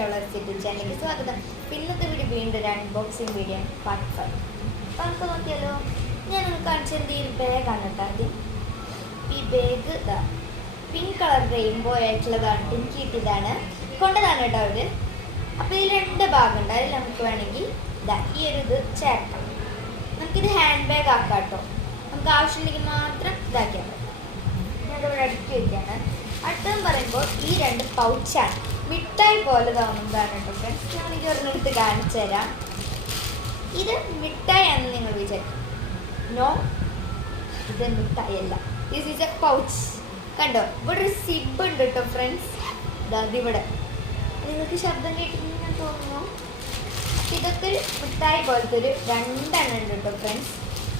ഷോളേഴ്സ് YouTube ചാനലിലേക്ക് സ്വാഗതം. ഇന്നത്തെ വീഡിയോ വീണ്ടും ഒരു അൺബോക്സിങ് വീഡിയോ പാർട്ട് 5. അപ്പോൾ നമുക്ക് നോക്കിയാലോ. ഞാൻ നിങ്ങൾക്ക് കാണിച്ചത് ഈ ഒരു ബാഗാണ് കേട്ടോ. ആദ്യം ഈ ബാഗ് ഇതാ പിങ്ക് കളർ റെയിൻബോ ആയിട്ടുള്ളതാണ്. എനിക്ക് കിട്ടിയതാണ്, കൊണ്ടതാണ് കേട്ടോ അവർ. അപ്പോൾ ഈ രണ്ട് ഭാഗമുണ്ട്, അതിൽ നമുക്ക് വേണമെങ്കിൽ ഇതാ ഈ ഒരു ഇത് ചേർക്കാം. നമുക്കിത് ഹാൻഡ് ബാഗ് ആക്കാം കേട്ടോ. നമുക്ക് ആവശ്യമുണ്ടെങ്കിൽ മാത്രം ഇതാക്കിയാൽ മതി. ഞാനിവിടെ അടുക്കി വയ്ക്കുകയാണ്. അടുത്തെന്ന് പറയുമ്പോൾ ഈ രണ്ട് പൗച്ചാണ്, മിഠായി പോലെ തോന്നുന്നതാണ് കേട്ടോ ഫ്രണ്ട്സ്. ഞാനെനിക്ക് ഒരെണ്ണെടുത്ത് കാണിച്ചു തരാം. ഇത് മിഠായിയാണെന്ന് നിങ്ങൾ വിചാരിക്കും. നോ, ഇത് മിഠായി അല്ല. This is A pouch. കണ്ടോ, ഇവിടെ ഒരു സിബ് ഉണ്ട് കേട്ടോ ഫ്രണ്ട്സ്. ഇവിടെ നിങ്ങൾക്ക് ശബ്ദം കേട്ടിട്ടുണ്ടെന്ന് ഞാൻ തോന്നുന്നു. ഇതൊക്കെ ഒരു മിഠായി പോലത്തെ ഒരു രണ്ടെണ്ണം ഉണ്ട് കേട്ടോ ഫ്രണ്ട്സ്.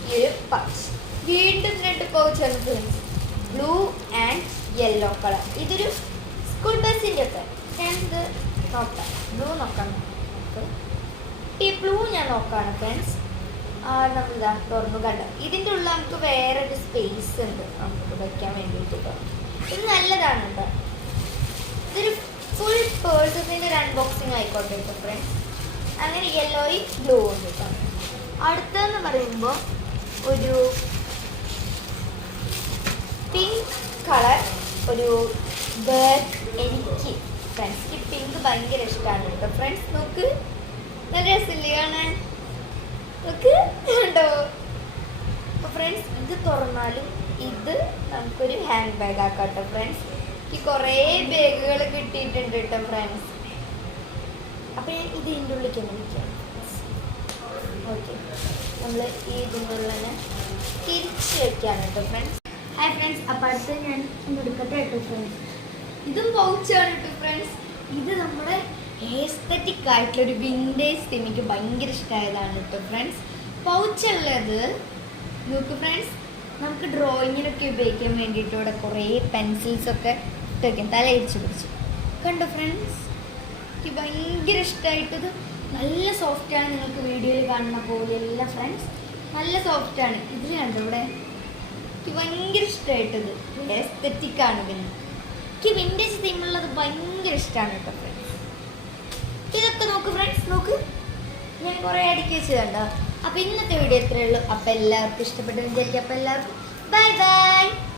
ഈ ഒരു പൗച്ച് വീണ്ടും രണ്ട് പൗച്ചാണ് friends, blue and yellow colour. ഇതൊരു സ്കൂൾ ബസ്സിൻ്റെ ഒക്കെ. ഞാനിത് നോക്കാം, ബ്ലൂ നോക്കാം. ഈ ബ്ലൂ ഞാൻ നോക്കുകയാണ് ഫ്രണ്ട്സ്. നമ്മളിതാ തുറന്നു കണ്ടോ. ഇതിൻ്റെ ഉള്ളിൽ നമുക്ക് വേറൊരു സ്പേസ് ഉണ്ട് നമുക്ക് വയ്ക്കാൻ വേണ്ടിയിട്ട് കേട്ടോ. ഇത് നല്ലതാണ് കേട്ടോ. ഇതൊരു ഫുൾ പേഴ്സസിൻ്റെ ഒരു അൺബോക്സിങ് ആയിക്കോട്ടെ കേട്ടോ ഫ്രണ്ട്സ്. അങ്ങനെ യെല്ലോയും ബ്ലൂ ഉണ്ട് കേട്ടോ. അടുത്തതെന്ന് പറയുമ്പോൾ ഒരു പിങ്ക് കളർ ഒരു ബേർഡ്. എനിക്ക് ഫ്രണ്ട്സ് ഈ പിങ്ക് ഭയങ്കര ഇഷ്ടമാണ് കേട്ടോ ഫ്രണ്ട്സ്. നോക്ക്, നല്ല രസമില്ലേ കാണാൻ? നോക്ക് കണ്ടോ. അപ്പോൾ ഫ്രണ്ട്സ് ഇത് തുറന്നാലും ഇത് നമുക്കൊരു ഹാൻഡ് ബാഗ് ആക്കാം കേട്ടോ ഫ്രണ്ട്സ്. എനിക്ക് കുറേ ബാഗുകൾ കിട്ടിയിട്ടുണ്ട് കേട്ടോ ഫ്രണ്ട്സ്. അപ്പോൾ ഞാൻ ഇത് ഇതിൻ്റെ ഉള്ളിലേക്ക് തന്നെ വയ്ക്കാം. ഓക്കെ, നമ്മൾ ഈ ഇതിൻ്റെ ഉള്ളിൽ തിരിച്ച് വയ്ക്കുകയാണ് കേട്ടോ ഫ്രണ്ട്സ്. ഹായ് ഫ്രണ്ട്സ്, അപ്പോൾ അടുത്ത് ഞാൻ എടുക്കട്ടെ കേട്ടോ ഫ്രണ്ട്സ്. ഇതും പൗച്ചാണ് കേട്ടോ ഫ്രണ്ട്സ്. ഇത് നമ്മുടെ എസ്തെറ്റിക് ആയിട്ടുള്ളൊരു വിൻറ്റേജ് തീം, എനിക്ക് ഭയങ്കര ഇഷ്ടമായതാണ് കേട്ടോ ഫ്രണ്ട്സ്. പൗച്ചുള്ളത് നോക്ക് ഫ്രണ്ട്സ്, നമുക്ക് ഡ്രോയിങ്ങിനൊക്കെ ഉപയോഗിക്കാൻ വേണ്ടിയിട്ട് ഇവിടെ കുറേ പെൻസിൽസൊക്കെ ഇട്ട് വയ്ക്കാം. തലയിരിച്ച് പിടിച്ചു കണ്ടോ ഫ്രണ്ട്സ്. എനിക്ക് ഭയങ്കര ഇഷ്ടമായിട്ടത്. നല്ല സോഫ്റ്റാണ്, നിങ്ങൾക്ക് വീഡിയോയിൽ കാണുന്ന പോലെയല്ല ഫ്രണ്ട്സ്, നല്ല സോഫ്റ്റാണ്. ഇതിൽ കണ്ടോ ഇവിടെ. എനിക്ക് ഭയങ്കര ഇഷ്ടമായിട്ടത്. എസ്തെറ്റിക്കാണ്. പിന്നെ എനിക്ക് വിൻറ്റേജ് തീമുള്ളത് ഭയങ്കര ഇഷ്ടമാണ് കേട്ടോ ഫ്രണ്ട്സ്. ഇതൊക്കെ നോക്ക് ഫ്രണ്ട്സ്, നോക്ക് ഞാൻ കുറേ അടുക്കി വെച്ച് കണ്ടോ. അപ്പോൾ ഇന്നത്തെ വീഡിയോ ഇത്രയേ ഉള്ളൂ. അപ്പോൾ എല്ലാവർക്കും ഇഷ്ടപ്പെട്ടു വിചാരിക്കും. അപ്പോൾ എല്ലാവർക്കും ബൈ ബൈ.